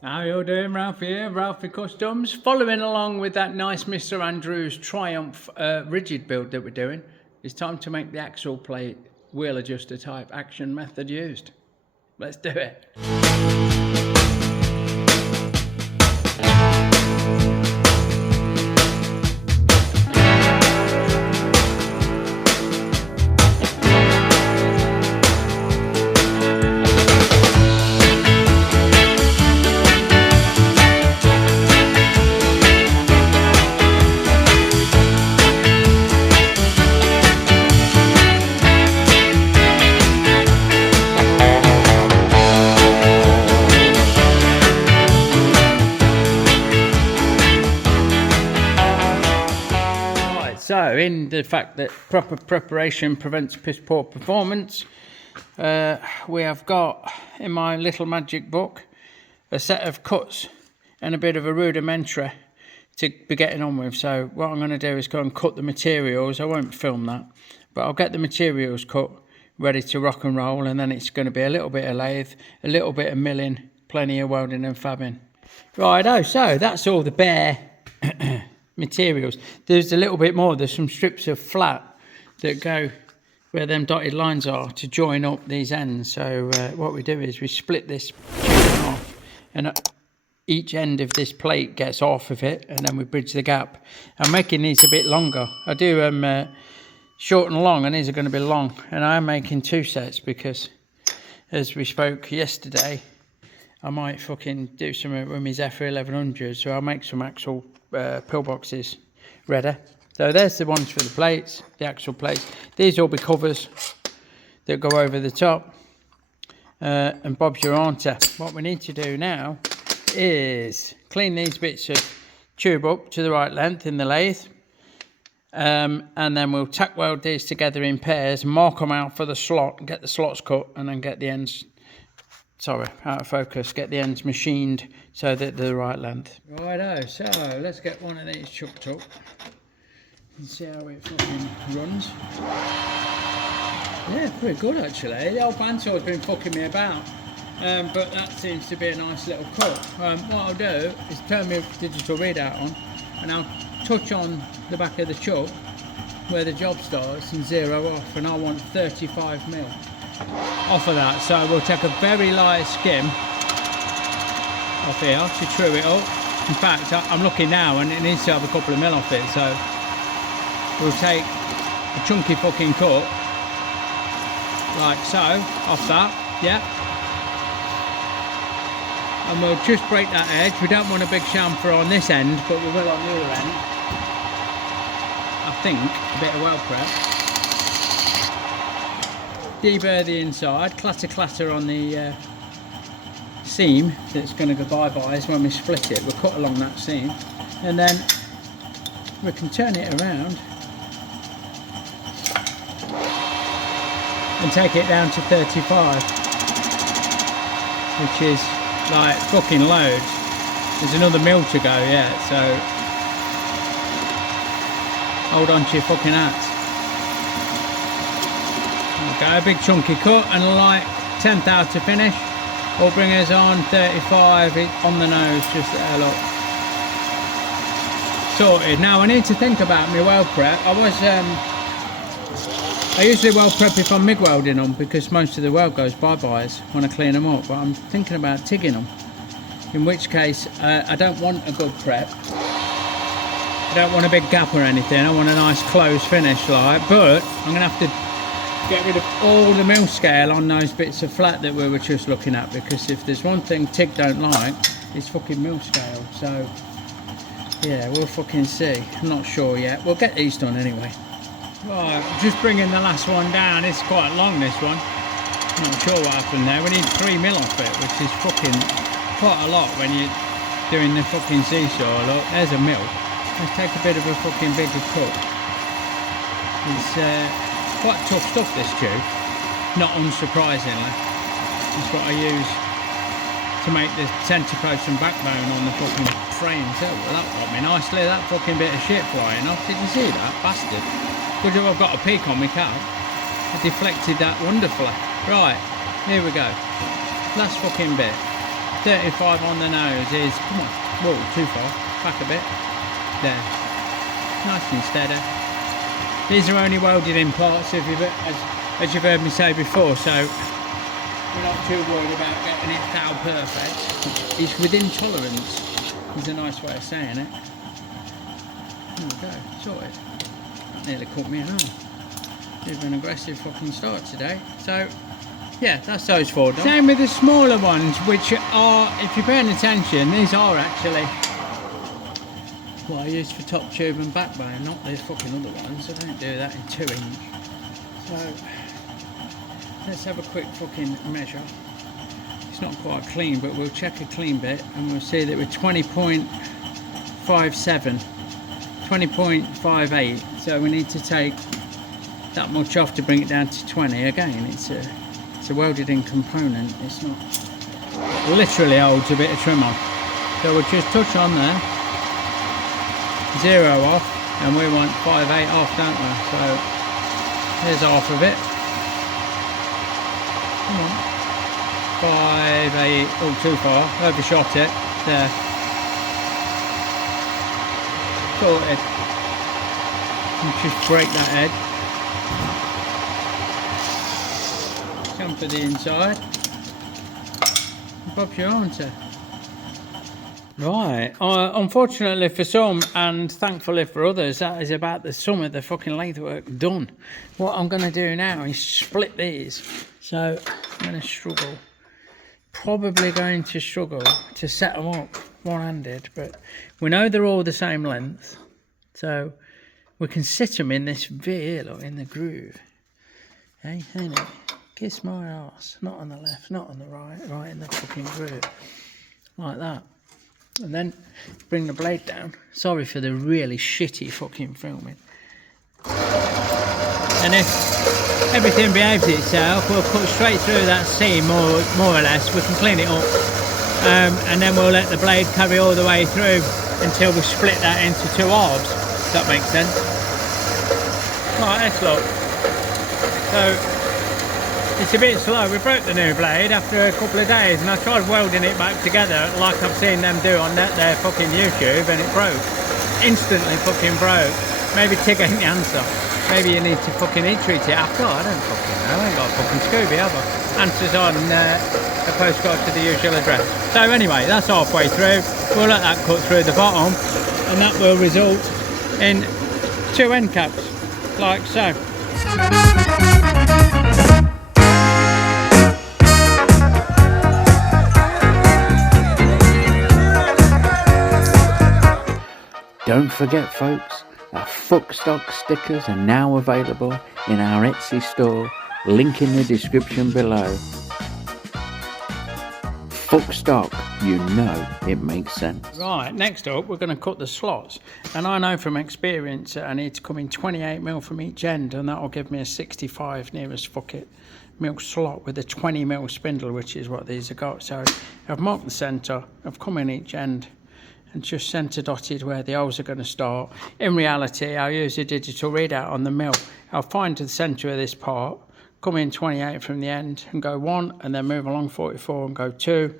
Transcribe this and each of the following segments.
How you doing, Ralph here, Ralfy Customs. Following along with that nice Mr. Andrews Triumph rigid build that we're doing, it's time to make the axle plate wheel adjuster type action method used. Let's do it. So, in the fact that proper preparation prevents piss poor performance, we have got in my little magic book a set of cuts and a bit of a rudimentary to be getting on with. So what I'm going to do is go and cut the materials. I won't film that, but I'll get the materials cut, ready to rock and roll, and then it's going to be a little bit of lathe, a little bit of milling, plenty of welding and fabbing. Righto, so that's all the bare materials. There's a little bit more. There's some strips of flat that go where them dotted lines are to join up these ends. So what we do is we split this off, and each end of this plate gets off of it, and then we bridge the gap. I'm making these a bit longer. I do short and long, and these are going to be long, and I'm making two sets because, as we spoke yesterday, I might fucking do something with my Zephyr 1100, so I'll make some actual pillboxes ready. So there's the ones for the plates, the actual plates. These will be covers that go over the top, and Bob's your answer. What we need to do now is clean these bits of tube up to the right length in the lathe, and then we'll tack weld these together in pairs, mark them out for the slot, get the slots cut, and then get the ends, sorry, out of focus, get the ends machined so that they're the right length. Righto, so let's get one of these chucked up and see how it fucking runs. Yeah, pretty good actually. The old bandsaw has been fucking me about, but that seems to be a nice little cut. What I'll do is turn my digital readout on, and I'll touch on the back of the chuck where the job starts and zero off, and I want 35mm off of that. So we'll take a very light skim off here to true it up. In fact, I'm looking now and it needs to have a couple of mil off it, so we'll take a chunky fucking cut like so off that, yeah, and we'll just break that edge. We don't want a big chamfer on this end, but we will on the other end. I think a bit of weld prep, deburr the inside, clatter on the seam that's going to go bye-byes when we split it. We'll cut along that seam, and then we can turn it around and take it down to 35, which is like fucking loads. There's another mil to go yet, so hold on to your fucking hats. Okay, a big chunky cut and a light 10th out to finish. Will bring us on 35 on the nose, just there, look. Sorted. Now I need to think about my weld prep. I usually weld prep if I'm MIG welding them, because most of the weld goes bye-byes when I clean them up, but I'm thinking about tigging them, in which case I don't want a good prep. I don't want a big gap or anything. I want a nice close finish, like, but I'm going to have to get rid of all the mil scale on those bits of flat that we were just looking at, because if there's one thing TIG don't like, it's fucking mil scale. So yeah, we'll fucking see. I'm not sure yet. We'll get these done anyway. Right, just bringing the last one down. It's quite long, this one. Not sure what happened there. We need 3mm off it, which is fucking quite a lot when you're doing the fucking seesaw. Look, there's a mil. Let's take a bit of a fucking bigger cut. It's quite tough stuff, this tube, not unsurprisingly. It's what I use to make the centre post and backbone on the fucking frame too. Well, that got me nicely, that fucking bit of shit flying off. Did you see that, bastard? Good job I've got a peak on my cap. I deflected that wonderfully. Right, here we go. Last fucking bit. 35 on the nose is, come on, whoa, too far, back a bit, there, nice and steady. These are only welded in parts, as you've heard me say before, so we're not too worried about getting it thou perfect. It's within tolerance, is a nice way of saying it. There we go, sorted. That nearly caught me in half. Bit of an aggressive fucking start today. So, yeah, that's those four done. Same with the smaller ones, which are, if you're paying attention, these are actually what I use for top tube and backbone, not the fucking other ones. I don't do that in 2 inch. So, let's have a quick fucking measure. It's not quite clean, but we'll check a clean bit and we'll see that we're 20.57, 20.58. So we need to take that much off to bring it down to 20. Again, it's a welded in component. It's not literally holds a bit of trim on. So we'll just touch on there, 0 off, and we want 5/8 off, don't we? So here's half of it. Come on. 5/8, oh, too far, overshot it, there. Sorted. And just break that edge. Come for the inside. Pop your answer. Right, unfortunately for some and thankfully for others, that is about the sum of the fucking lathe work done. What I'm going to do now is split these. So I'm going to struggle. Probably going to struggle to set them up one-handed, but we know they're all the same length. So we can sit them in this V here, look, in the groove. Hey, honey, kiss my ass. Not on the left, not on the right, right in the fucking groove. Like that. And then bring the blade down. Sorry for the really shitty fucking filming. And if everything behaves itself, we'll cut straight through that seam more or less. We can clean it up. And then we'll let the blade carry all the way through until we split that into 2 halves. If that makes sense. Right, let's look. So, it's a bit slow. We broke the new blade after a couple of days and I tried welding it back together like I've seen them do on their fucking YouTube, and it broke. Instantly fucking broke. Maybe TIG ain't the answer. Maybe you need to fucking heat treat it after. I don't fucking know. I ain't got a fucking Scooby, have I? Answers on a postcard to the usual address. So anyway, that's halfway through. We'll let that cut through the bottom and that will result in 2 end caps, like so. Don't forget, folks, our Fuckstock stickers are now available in our Etsy store, link in the description below. Fuckstock, you know it makes sense. Right, next up we're going to cut the slots, and I know from experience that I need to come in 28mm from each end, and that will give me a 65 nearest mil slot with a 20mm spindle, which is what these have got. So I've marked the centre, I've come in each end and just centre dotted where the holes are going to start. In reality, I'll use a digital readout on the mill. I'll find the centre of this part, come in 28 from the end and go 1, and then move along 44 and go 2,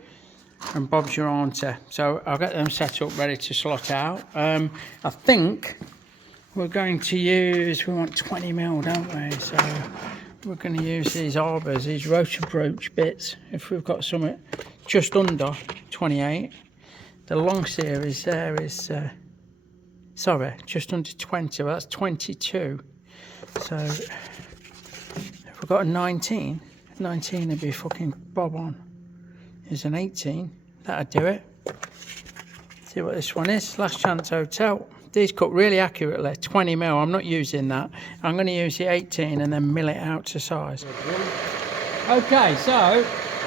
and Bob's your answer. So I'll get them set up ready to slot out. I think we're going to use, we want 20mm, don't we? So we're going to use these arbors, these rotor brooch bits, if we've got something just under 28. The long series there is, sorry, just under 20, well, that's 22. So if we've got a 19 would be fucking bob on. Here's an 18, that'd do it. See what this one is, Last Chance Hotel. These cut really accurately, 20mm, I'm not using that. I'm going to use the 18 and then mill it out to size. Okay, so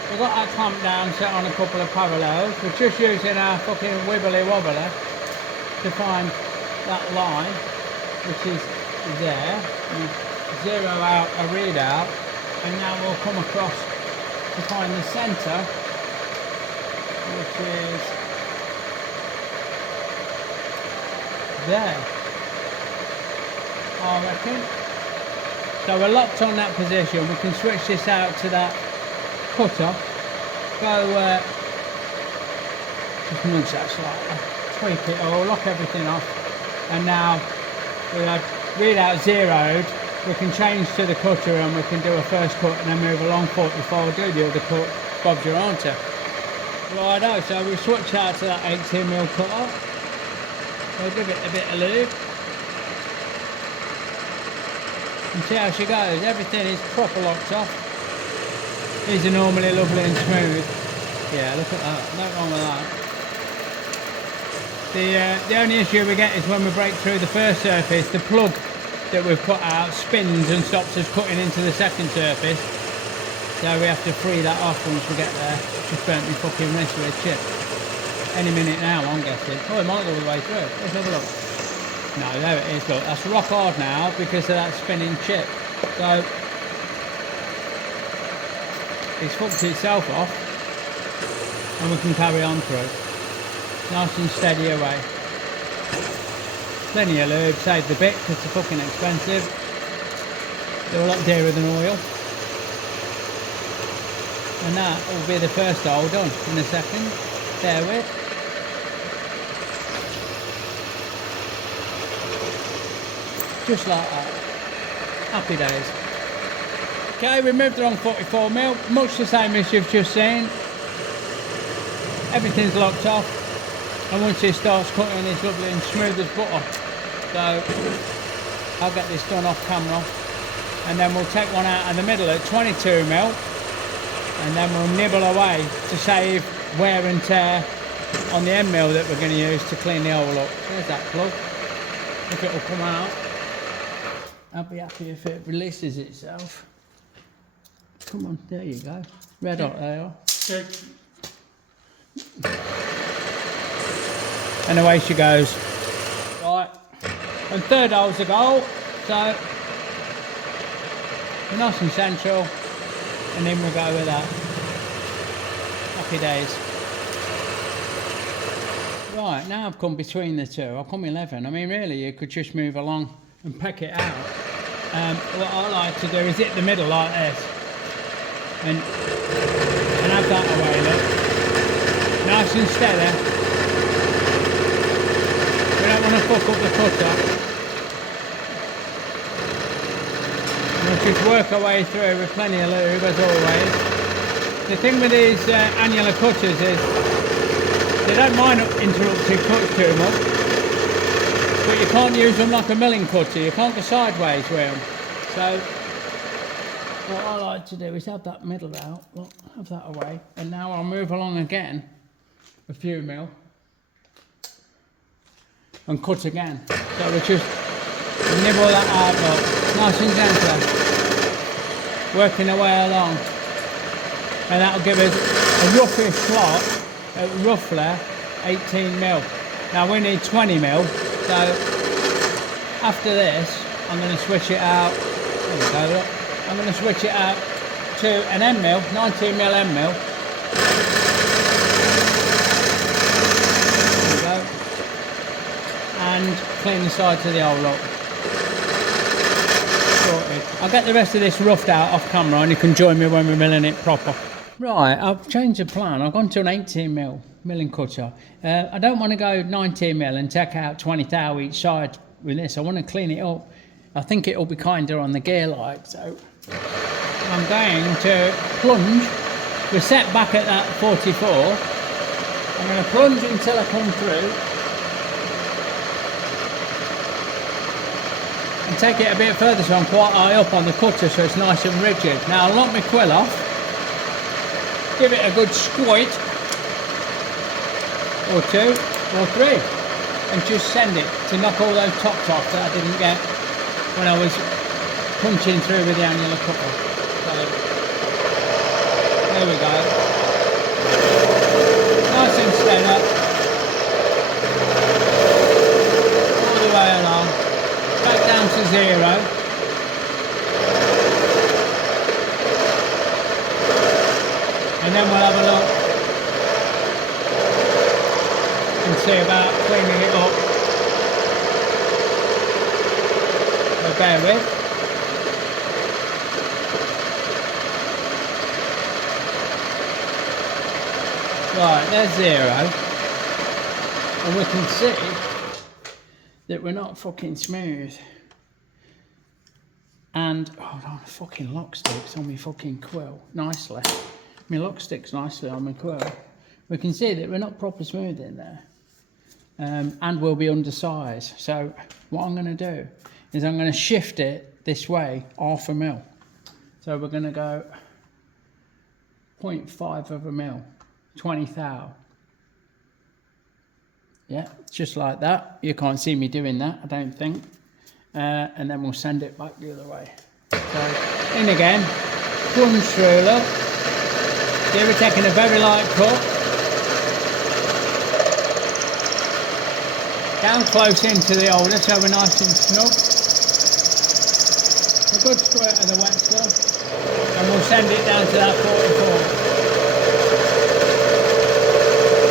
we've got that clamp down, set on a couple of parallels. We're just using our fucking wibbly wobbler to find that line, which is there. We zero out a readout, and now we'll come across to find the centre, which is there, I reckon. So we're locked on that position. We can switch this out to that cutter, go Just nudge that slightly, tweak it all, lock everything off, and now with our readout zeroed, we can change to the cutter and we can do a first cut and then move along 44, do the other cut, Bob's your answer. Righto, so we switch out to that 18mm cutter. We'll give it a bit of lube. And see how she goes. Everything is proper locked off. These are normally lovely and smooth. Yeah, look at that, nothing wrong with that. The only issue we get is when we break through the first surface, the plug that we've cut out spins and stops us cutting into the second surface. So we have to free that off once we get there. Just burnt me fucking wrist with a chip. Any minute now, I'm guessing. Oh, it might go all the way through. Let's have a look. No, there it is, look. That's rock hard now because of that spinning chip. So it's fucked itself off and we can carry on through. Nice and steady away. Plenty of lube, save the bit because they're fucking expensive. They're a lot dearer than oil. And that will be the first hole done in a second. Bear with. Just like that. Happy days. Okay, we moved along 44mm, much the same as you've just seen. Everything's locked off, and once it starts cutting, it's lovely and smooth as butter. So I'll get this done off camera, and then we'll take one out in the middle at 22mm, and then we'll nibble away to save wear and tear on the end mill that we're going to use to clean the hole up. There's that plug. If it will come out, I'll be happy if it releases itself. Come on, there you go. Red hot they are. And away she goes. Right, and third hole's a goal, so we're nice and central, and in we go with that. Happy days. Right, now I've come between the two. I've come 11. I mean, really, you could just move along and peck it out. What I like to do is hit the middle like this, and have that away, look. Nice and steady. We don't want to fuck up the cutter. We'll just work our way through with plenty of lube, as always. The thing with these annular cutters is they don't mind interrupting cuts too much, but you can't use them like a milling cutter. You can't go sideways with them. So what I like to do is have that middle out, look, have that away, and now I'll move along again a few mil and cut again. So we just nibble that out, look, nice and gentle, working our way along, and that'll give us a roughish slot at roughly 18mm. Now we need 20mm, so after this I'm going to switch it out. There we go, look. I'm going to switch it out to an end mill, 19mm end mill. There we go. And clean the sides of the hole up. Sorted. I'll get the rest of this roughed out off camera and you can join me when we're milling it proper. Right, I've changed the plan. I've gone to an 18mm milling cutter. I don't want to go 19mm and take out 20 thou each side with this. I want to clean it up. I think it'll be kinder on the gear light, so I'm going to plunge. We're set back at that 44. I'm going to plunge until I come through and take it a bit further so I'm quite high up on the cutter so it's nice and rigid. Now I'll lock my quill off, give it a good squeak or two or three, and just send it to knock all those tops off that I didn't get when I was punching through with the annular cutter. So there we go. Nice and steady. All the way along. Back down to 0. And then we'll have a look and see about cleaning it up. So bear with. Right, there's 0. And we can see that we're not fucking smooth. And, hold on, fucking lock sticks on my fucking quill, nicely. My lock sticks nicely on my quill. We can see that we're not proper smooth in there. And we'll be undersized. So what I'm gonna do is I'm gonna shift it this way, 1/2 mil. So we're gonna go 0.5 of a mil, 20 thou. Yeah, just like that. You can't see me doing that, I don't think. And then we'll send it back the other way. So, in again, plunge through, look. Here we're taking a very light cut. Down close into the holder so we're nice and snug. A good squirt of the wet stuff. And we'll send it down to that 44.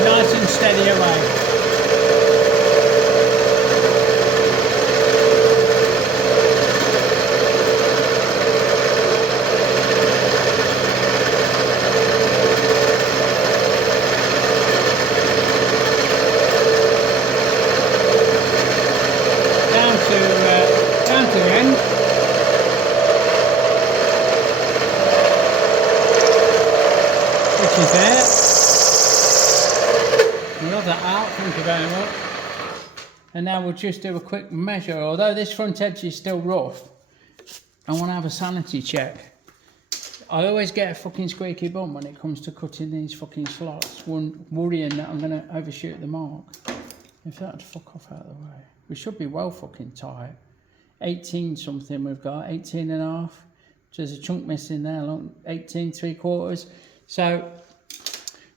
Nice and steady away. Down to the end. Which is there. Love that out, thank you very much. And now we'll just do a quick measure. Although this front edge is still rough, I want to have a sanity check. I always get a fucking squeaky bum when it comes to cutting these fucking slots, worrying that I'm going to overshoot the mark. If that'd fuck off out of the way. We should be well fucking tight. 18 something we've got, 18 and a half. There's a chunk missing there, look, 18 3/4. So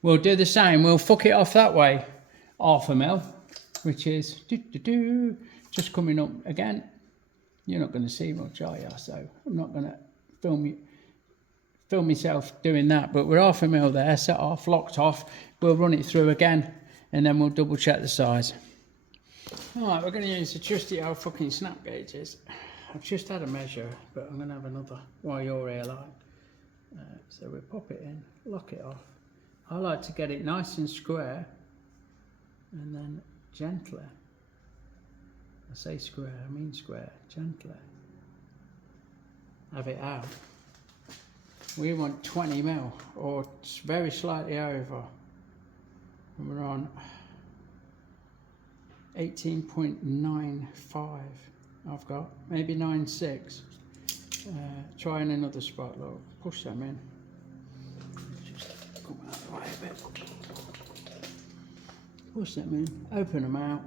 we'll do the same. We'll fuck it off that way, 1/2 mil, which is just coming up again. You're not going to see much, are you? So I'm not going to film myself doing that. But we're 1/2 mil there, set off, locked off. We'll run it through again, and then we'll double check the size. Alright, we're going to use the trusty old fucking snap gauges. I've just had a measure, but I'm going to have another while you're here, like. So we pop it in, lock it off. I like to get it nice and square, and then gently. I say square, I mean square, gently. Have it out. We want 20 mil, or very slightly over. And we're on 18.95 I've got, maybe 9.6. Try in another spot, look, push them in. Just come out the way a bit. Push them in, open them out,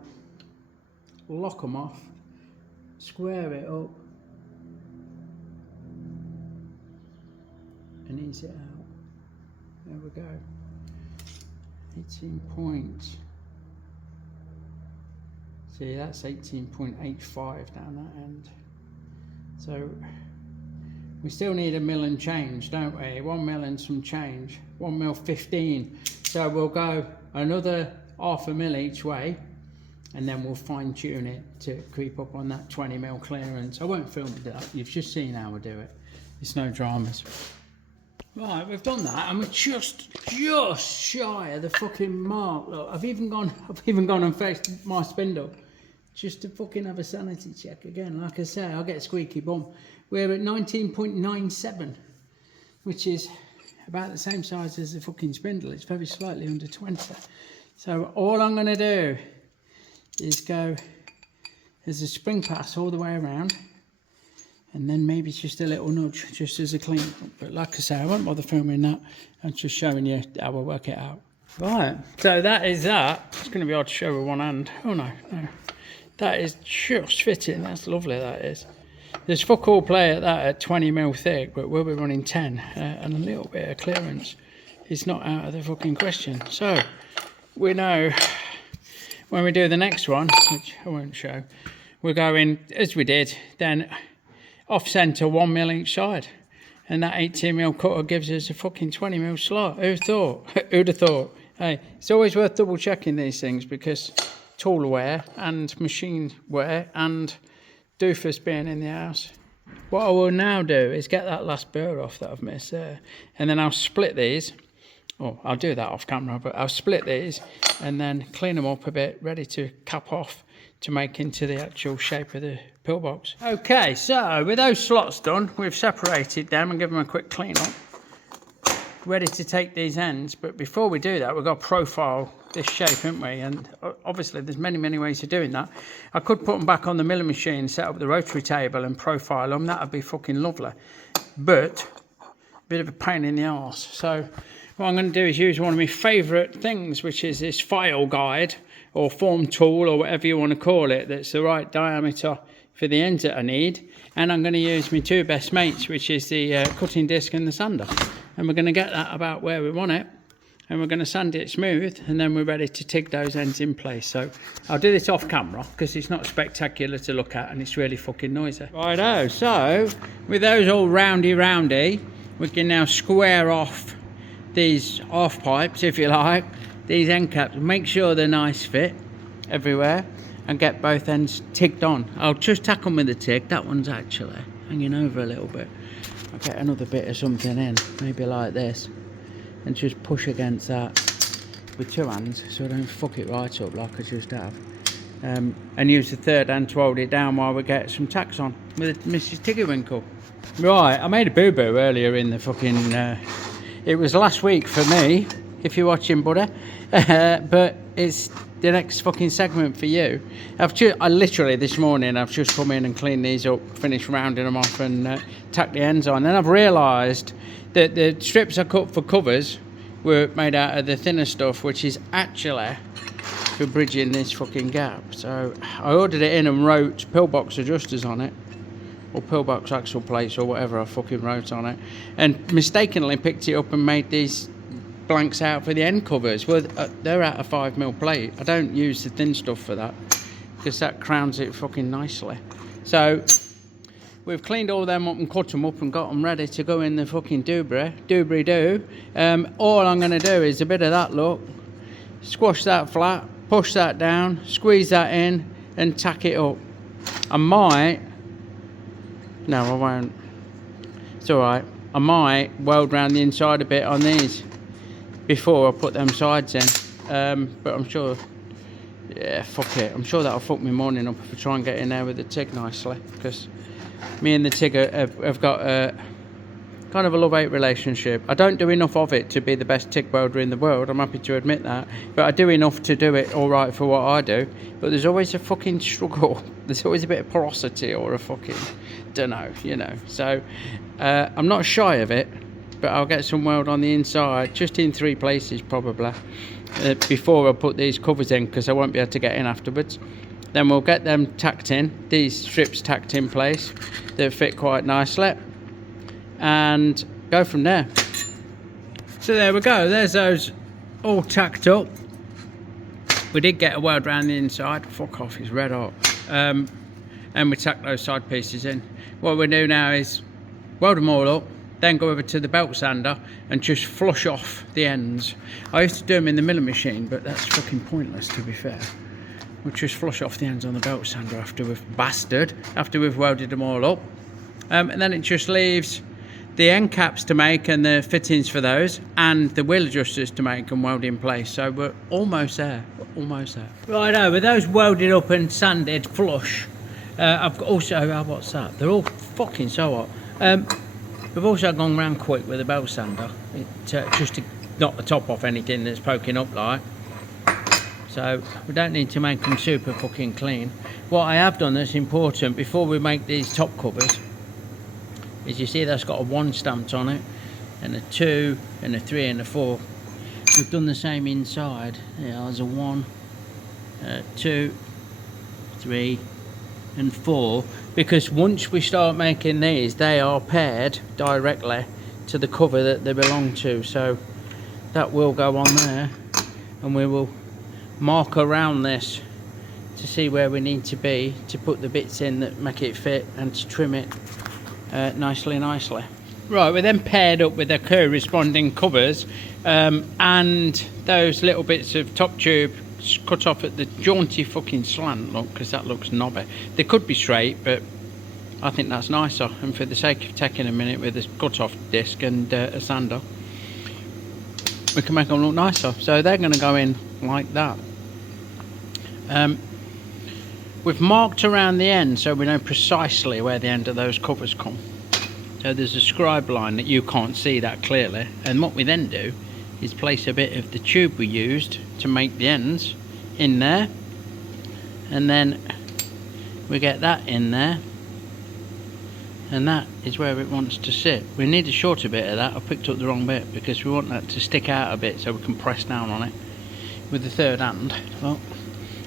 lock them off, square it up, and ease it out. There we go. 18 points. See, that's 18.85 down that end. So we still need a mil and change, don't we? 1 mil and some change. 1 mil 15. So we'll go another 1/2 mil each way, and then we'll fine tune it to creep up on that 20 mil clearance. I won't film that. You've just seen how we do it. It's no dramas. Right, we've done that, and we're just shy of the fucking mark. Look, I've even gone and fetched my spindle just to fucking have a sanity check again. Like I say, I'll get a squeaky bum. We're at 19.97, which is about the same size as the fucking spindle. It's very slightly under 20. So all I'm going to do is go, there's a spring pass all the way around, and then maybe just a little nudge just as a clean up. But like I say, I won't bother filming that. I'm just showing you how we'll work it out. Right, so that is that. It's going to be hard to show with one hand. Oh no. That is just fitting. That's lovely, that is. There's fuck all play at that at 20 mil thick, but we'll be running 10 and a little bit of clearance. It's not out of the fucking question. So we know when we do the next one, which I won't show, we're going, as we did, then off centre 1 mil each side, and that 18 mil cutter gives us a fucking 20 mil slot. Who thought? Who'd have thought? Hey, it's always worth double checking these things, because tool wear and machine wear and doofus being in the house. What I will now do is get that last burr off that I've missed there, and then I'll split these Oh, I'll do that off camera, but I'll split these and then clean them up a bit, ready to cap off to make into the actual shape of the pillbox. Okay, so with those slots done, we've separated them and given them a quick clean up. Ready to take these ends, but before we do that, we've got to profile this shape, haven't we? And obviously there's many ways of doing that. I could put them back on the milling machine, set up the rotary table and profile them. That'd be fucking lovely, but a bit of a pain in the arse. So what I'm going to do is use one of my favourite things, which is this file guide or form tool or whatever you want to call it, that's the right diameter for the ends that I need. And I'm going to use my two best mates, which is the cutting disc and the sander. And we're going to get that about where we want it. And we're going to sand it smooth, and then we're ready to TIG those ends in place. So I'll do this off camera because it's not spectacular to look at and it's really fucking noisy. Righto, so with those all roundy, we can now square off these half pipes, if you like, these end caps, make sure they're nice fit everywhere and get both ends tigged on. I'll just tack them with the TIG. That one's actually hanging over a little bit. I'll get another bit of something in, maybe like this, and just push against that with two hands so I don't fuck it right up like I just have. And use the third hand to hold it down while we get some tacks on with Mrs. Tiggerwinkle. Right, I made a boo-boo earlier in the fucking... it was last week for me, if you're watching, buddy. But it's the next fucking segment for you. I literally this morning I've just come in and cleaned these up, finished rounding them off and tacked the ends on. Then I've realised that the strips I cut for covers were made out of the thinner stuff, which is actually for bridging this fucking gap. So I ordered it in and wrote pillbox adjusters on it, or pillbox axle plates, or whatever I fucking wrote on it, and mistakenly picked it up and made these blanks out for the end covers. Well, they're out of 5mm plate. I don't use the thin stuff for that because that crowns it fucking nicely. So we've cleaned all them up and cut them up and got them ready to go in the fucking doobry-doo. All I'm going to do is a bit of that, look, squash that flat, push that down, squeeze that in and tack it up. I might... No, I won't. It's alright. I might weld round the inside a bit on these before I put them sides in. But I'm sure... Yeah, fuck it. I'm sure that'll fuck me morning up if I try and get in there with the TIG nicely. Because me and the TIG have got kind of a love-hate relationship. I don't do enough of it to be the best TIG welder in the world. I'm happy to admit that. But I do enough to do it alright for what I do. But there's always a fucking struggle. There's always a bit of porosity or a fucking... Dunno, you know. So I'm not shy of it, but I'll get some weld on the inside, just in 3 places probably, before I put these covers in, because I won't be able to get in afterwards. Then we'll get them tacked in, these strips tacked in place that fit quite nicely, and go from there. So there we go, there's those all tacked up. We did get a weld round the inside. Fuck off, it's red hot. And we tack those side pieces in. What we do now is weld them all up, then go over to the belt sander and just flush off the ends. I used to do them in the milling machine, but that's fucking pointless, to be fair. We'll just flush off the ends on the belt sander after we've welded them all up. And then it just leaves the end caps to make and the fittings for those, and the wheel adjusters to make and weld in place. So we're almost there, Righto, with those welded up and sanded flush, I've got also, what's that? They're all fucking so hot. We've also gone round quick with the belt sander, just to knock the top off anything that's poking up like. So we don't need to make them super fucking clean. What I have done that's important before we make these top covers is, you see that's got a 1 stamped on it, and a 2, and a 3, and a 4. We've done the same inside. Yeah, there's a 1, 2, 3, and 4, because once we start making these, they are paired directly to the cover that they belong to. So that will go on there, and we will mark around this to see where we need to be to put the bits in that make it fit and to trim it nicely. Right, we're then paired up with the corresponding covers, and those little bits of top tube cut off at the jaunty fucking slant, look, because that looks knobby. They could be straight, but I think that's nicer, and for the sake of taking a minute with a cut off disc and a sander, we can make them look nicer. So they're going to go in like that. We've marked around the end so we know precisely where the end of those covers come. So there's a scribe line that you can't see that clearly, and what we then do is place a bit of the tube we used to make the ends in there, and then we get that in there, and that is where it wants to sit. We need a shorter bit of that. I picked up the wrong bit because we want that to stick out a bit so we can press down on it with the third hand. Well,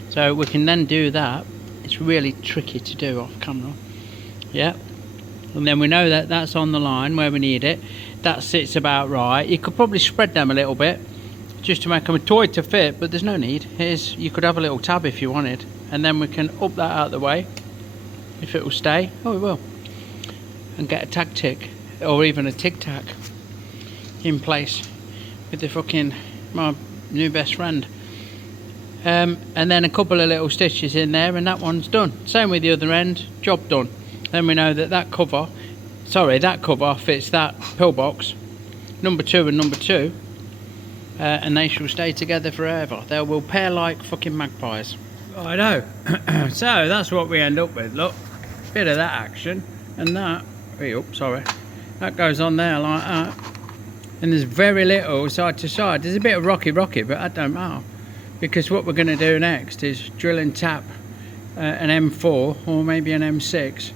so we can then do that. It's really tricky to do off camera. Yeah, and then we know that that's on the line where we need it. That sits about right. You could probably spread them a little bit just to make them a toy to fit, but there's no need. You could have a little tab if you wanted, and then we can up that out of the way if it will stay. Oh, it will. And get a tag tick or even a tic tac in place with the fucking my new best friend. And then a couple of little stitches in there, and that one's done. Same with the other end, job done. Then we know that that cover fits that pillbox number 2 and number 2, and they shall stay together forever. They will pair like fucking magpies. I know. So that's what we end up with. Look, bit of that action, and that. Sorry, that goes on there like that, and there's very little side to side. There's a bit of rocky, but that don't matter, because what we're going to do next is drill and tap an M4 or maybe an M6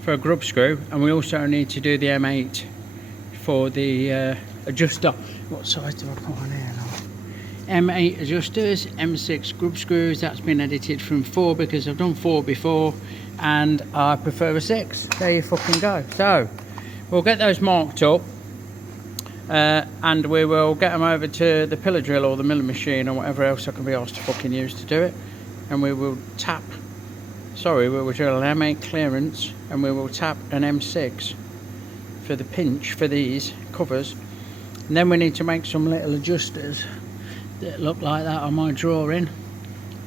for a grub screw, and we also need to do the M8 for the adjuster. What size do I put on here now? M8 adjusters, M6 grub screws. That's been edited from 4 because I've done 4 before and I prefer a 6. There you fucking go. So we'll get those marked up, and we will get them over to the pillar drill or the milling machine or whatever else I can be asked to fucking use to do it, and we will drill an M8 clearance, and we will tap an M6 for the pinch for these covers. And then we need to make some little adjusters that look like that on my drawing.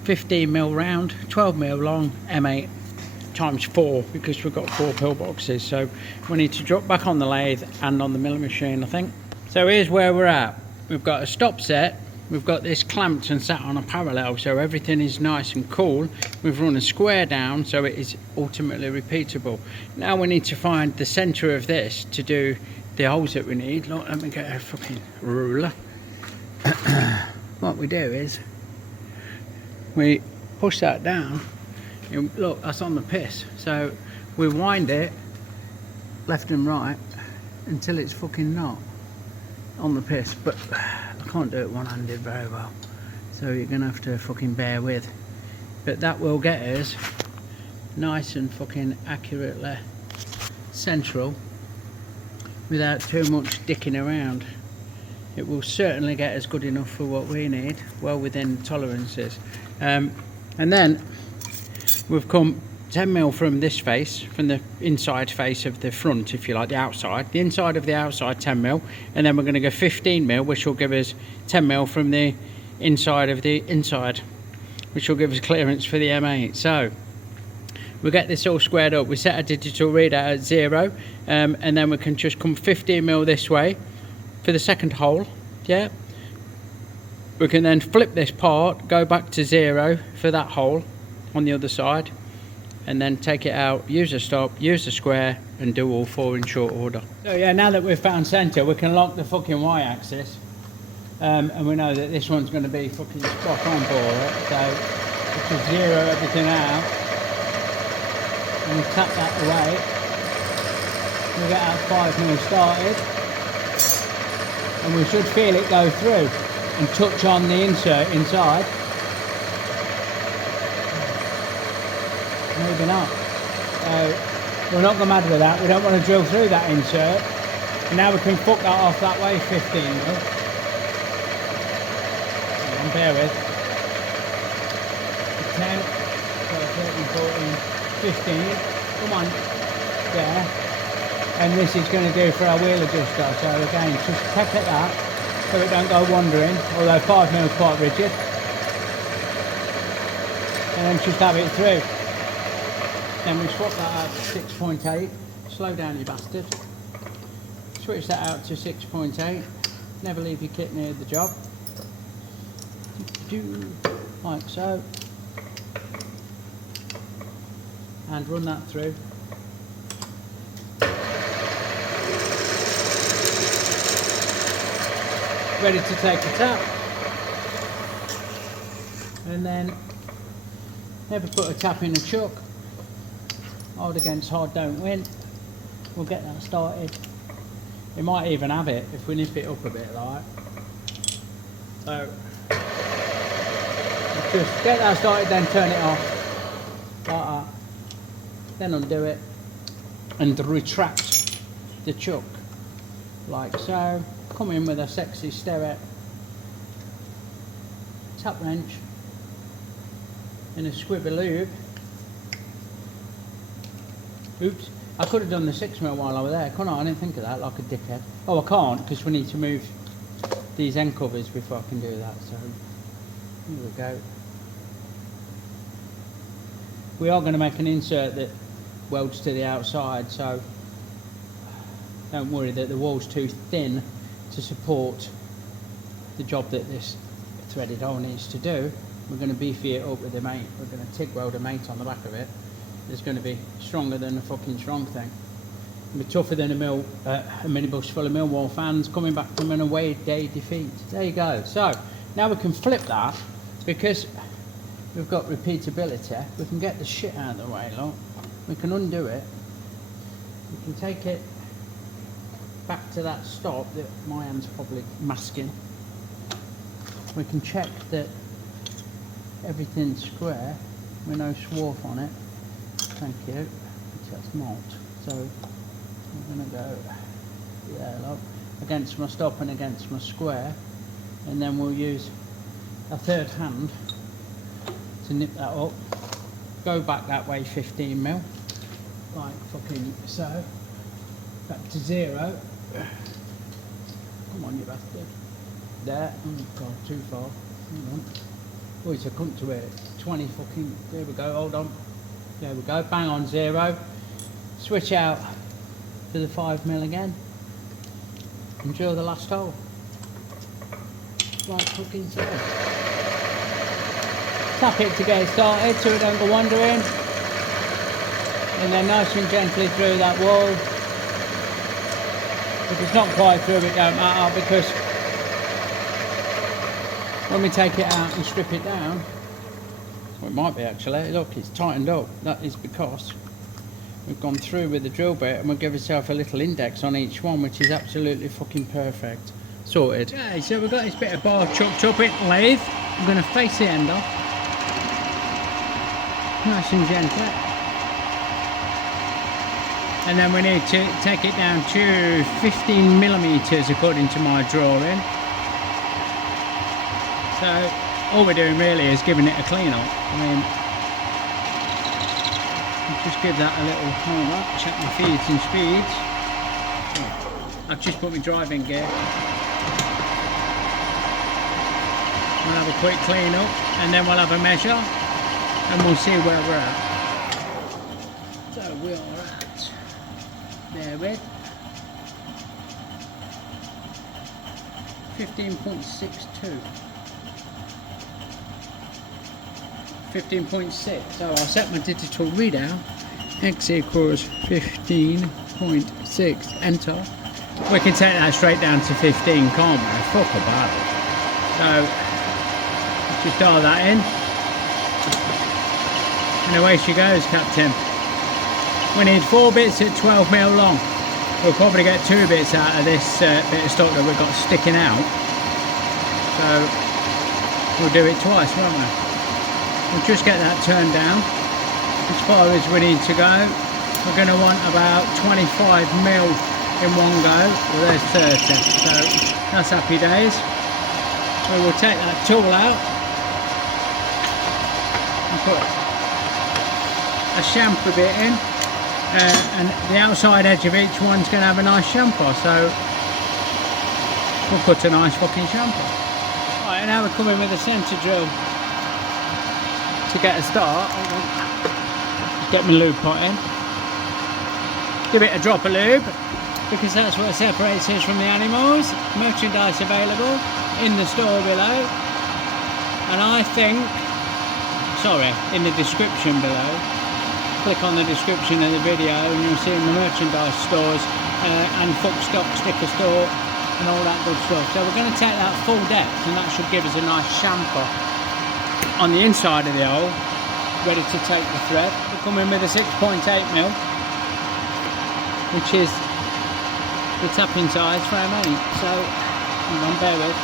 15mm round, 12mm long, M8 times 4, because we've got 4 pillboxes. So we need to drop back on the lathe and on the milling machine, I think. So here's where we're at. We've got a stop set. We've got this clamped and sat on a parallel, so everything is nice and cool. We've run a square down so it is ultimately repeatable. Now we need to find the center of this to do the holes that we need. Look, let me get a fucking ruler. What we do is we push that down, and look, that's on the piss. So we wind it left and right until it's fucking not on the piss, but I can't do it one-handed very well, so you're gonna have to fucking bear with. But that will get us nice and fucking accurately central without too much dicking around. It will certainly get us good enough for what we need, well within tolerances. And then we've come 10mm from this face, from the inside face of the front, if you like, the outside. The inside of the outside, 10mm, and then we're going to go 15mm, which will give us 10mm from the inside of the inside, which will give us clearance for the M8. So we get this all squared up. We set a digital readout at 0, and then we can just come 15mm this way for the second hole. Yeah, we can then flip this part, go back to 0 for that hole on the other side, and then take it out, use a stop, use a square, and do all 4 in short order. So yeah, now that we've found centre, we can lock the fucking y-axis, and we know that this one's going to be fucking spot on for it. So we just 0 everything out, and we tap that away. We get our 5mm started, and we should feel it go through and touch on the insert inside. Maybe not. We're not going mad with that. We don't want to drill through that insert. And now we can fuck that off that way, 15mm. And bear with. 10, 13, 14, 15. Come on. There. And this is going to do for our wheel adjuster. So again, just peck at that so it don't go wandering. Although 5mm is quite rigid. And then just have it through. Then we swap that out to 6.8, slow down you bastard. Switch that out to 6.8. Never leave your kit near the job. Like so. And run that through. Ready to take a tap. And then never put a tap in a chuck. Hard against hard don't win. We'll get that started. We might even have it if we nip it up a bit like. So just get that started, then turn it off like that. Then undo it and retract the chuck like so. Come in with a sexy stirrup, tap wrench and a squibber lube. Oops, I could have done the 6mm while I was there, couldn't I? I didn't think of that, like a dickhead. Oh, I can't, because we need to move these end covers before I can do that, so here we go. We are going to make an insert that welds to the outside, so don't worry that the wall's too thin to support the job that this threaded hole needs to do. We're going to beefy it up with a mate. We're going to TIG weld a mate on the back of it. It's going to be stronger than a fucking strong thing. It'll be tougher than a minibus full of Millwall fans coming back from an away day defeat. There you go. So now we can flip that, because we've got repeatability. We can get the shit out of the way, look. We can undo it. We can take it back to that stop that my hand's probably masking. We can check that everything's square with no swarf on it. Thank you. Which that's not. So I'm going to go there, look, against my stop and against my square, and then we'll use a third hand to nip that up. Go back that way 15mm, like fucking so. Back to 0. Come on, you bastard. There. Oh god, too far. Hang on. Oh, it's a cunt to it. 20 fucking. There we go. Hold on. There we go. Bang on 0. Switch out to the 5mm again. And drill the last hole. Like fucking so. Tap it to get it started so it don't go wandering. And then nice and gently through that wall. If it's not quite through, it don't matter, because when we take it out and strip it down, well, it might be actually, look, it's tightened up. That is because we've gone through with the drill bit, and we'll give ourselves a little index on each one, which is absolutely fucking perfect. Sorted. Okay, so we've got this bit of bar chucked up in lathe. I'm going to face the end off. Nice and gently. And then we need to take it down to 15mm according to my drawing. So all we're doing really is giving it a clean up. I mean, just give that a little, hold on, check my feeds and speeds. I've just put my driving gear. We'll have a quick clean up, and then we'll have a measure, and we'll see where we're at. So we are at, there with 15.62. 15.6. So I'll set my digital readout. X equals 15.6. Enter. We can take that straight down to 15, can't we? Fuck about it. So just dial that in. And away she goes, Captain. We need 4 bits at 12mm long. We'll probably get 2 bits out of this bit of stock that we've got sticking out. So we'll do it twice, won't we? We'll just get that turned down as far as we need to go. We're going to want about 25mm in one go. Well, there's 30, so that's happy days. We will take that tool out and put a chamfer bit in, and the outside edge of each one's going to have a nice chamfer, so we'll put a nice fucking chamfer. Right, and now we're coming with a centre drill to get a start. Get my lube pot in, give it a drop of lube, because that's what separates us from the animals. Merchandise available in the store below, and I think, sorry, in the description below. Click on the description of the video and you'll see the merchandise stores and Fuck Stock sticker store and all that good stuff. So we're going to take that full depth, and that should give us a nice chamfer on the inside of the hole, ready to take the thread. We're coming with a 6.8mm, which is the tapping size frame 8. So hang on, bear with,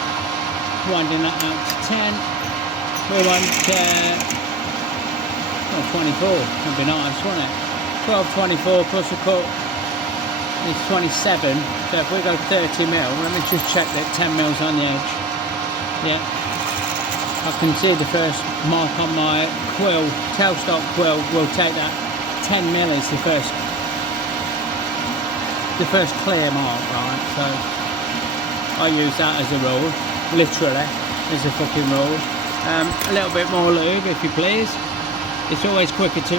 winding that out to 10. We want 24, that'd be nice, wouldn't it? 12.24 plus a cut is 27. So if we go 30mm, let me just check that 10mm on the edge. Yeah, I can see the first mark on my quill, tailstock quill. Will take that 10mm is the first clear mark, right? So I use that as a rule, literally as a fucking rule. A little bit more lube, if you please. It's always quicker to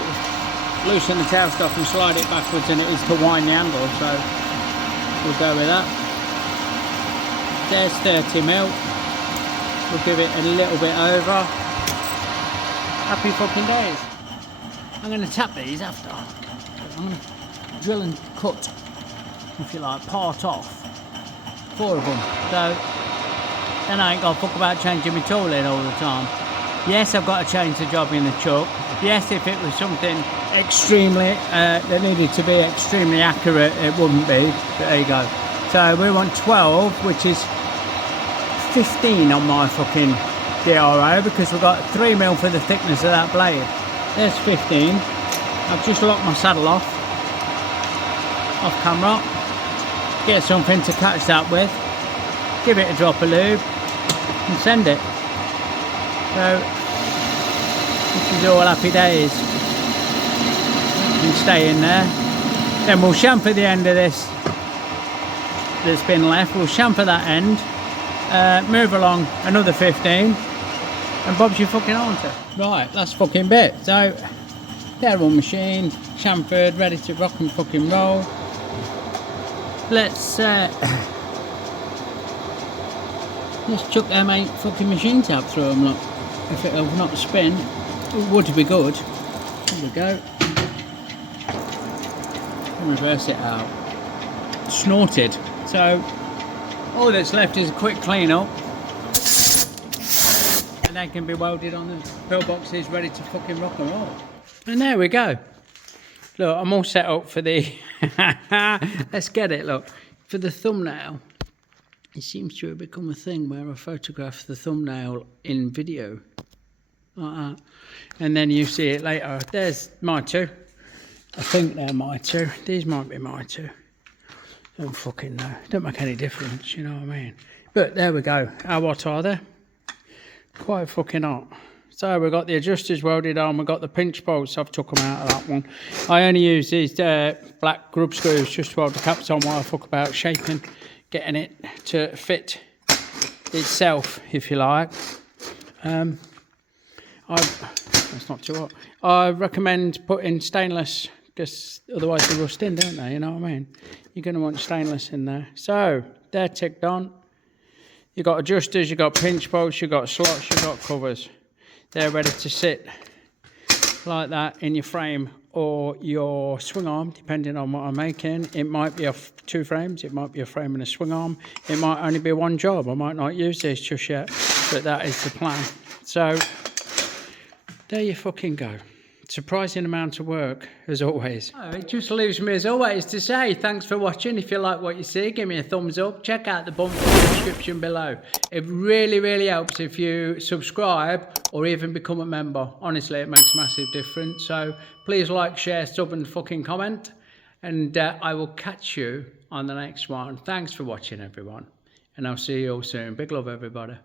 loosen the tailstock and slide it backwards than it is to wind the handle, so we'll go with that. There's 30mm. We'll give it a little bit over. Happy fucking days. I'm going to tap these after. I'm going to drill and cut, if you like, part off 4 of them. So then I ain't got to fuck about changing my tool in all the time. Yes, I've got to change the job in the chuck. Yes, if it was something extremely, that needed to be extremely accurate, it wouldn't be. But there you go. So we want 12, which is 15 on my fucking DRO, because we've got 3mm for the thickness of that blade. There's 15. I've just locked my saddle off camera. Get something to catch that with. Give it a drop of lube and send it. So this is all happy days. You can stay in there. Then we'll chamfer the end of this that's been left. We'll chamfer that end, move along another 15, and Bob's your fucking answer. Right, that's fucking bit. So they're all machined, chamfered, ready to rock and fucking roll. Let's chuck them 8 fucking machine tab through them, look. If it'll not spin, it would be good. There we go. And reverse it out. Snorted. So all that's left is a quick clean up, and they can be welded on the pillboxes, ready to fucking rock and roll. And there we go. Look, I'm all set up for the let's get it, look. For the thumbnail, it seems to have become a thing where I photograph the thumbnail in video, like that, and then you see it later. There's my 2. I think they're my 2. These might be my 2. Don't fucking know. Don't make any difference, you know what I mean? But there we go. How hot are they? Quite fucking hot. So we've got the adjusters welded on. We've got the pinch bolts. I've took them out of that one. I only use these black grub screws just to weld the caps on while I fuck about shaping, getting it to fit itself, if you like. That's not too hot. I recommend putting stainless, because otherwise they rust in, don't they? You know what I mean? You're going to want stainless in there. So they're ticked on. You've got adjusters, you've got pinch bolts, you've got slots, you've got covers. They're ready to sit like that in your frame or your swing arm, depending on what I'm making. It might be 2 frames, it might be a frame and a swing arm. It might only be one job. I might not use this just yet, but that is the plan. So there you fucking go. Surprising amount of work, as always. Oh, it just leaves me, as always, to say thanks for watching. If you like what you see, give me a thumbs up. Check out the bump in the description below. It really, really helps if you subscribe or even become a member. Honestly, it makes a massive difference. So please like, share, sub and fucking comment. And I will catch you on the next one. Thanks for watching, everyone. And I'll see you all soon. Big love, everybody.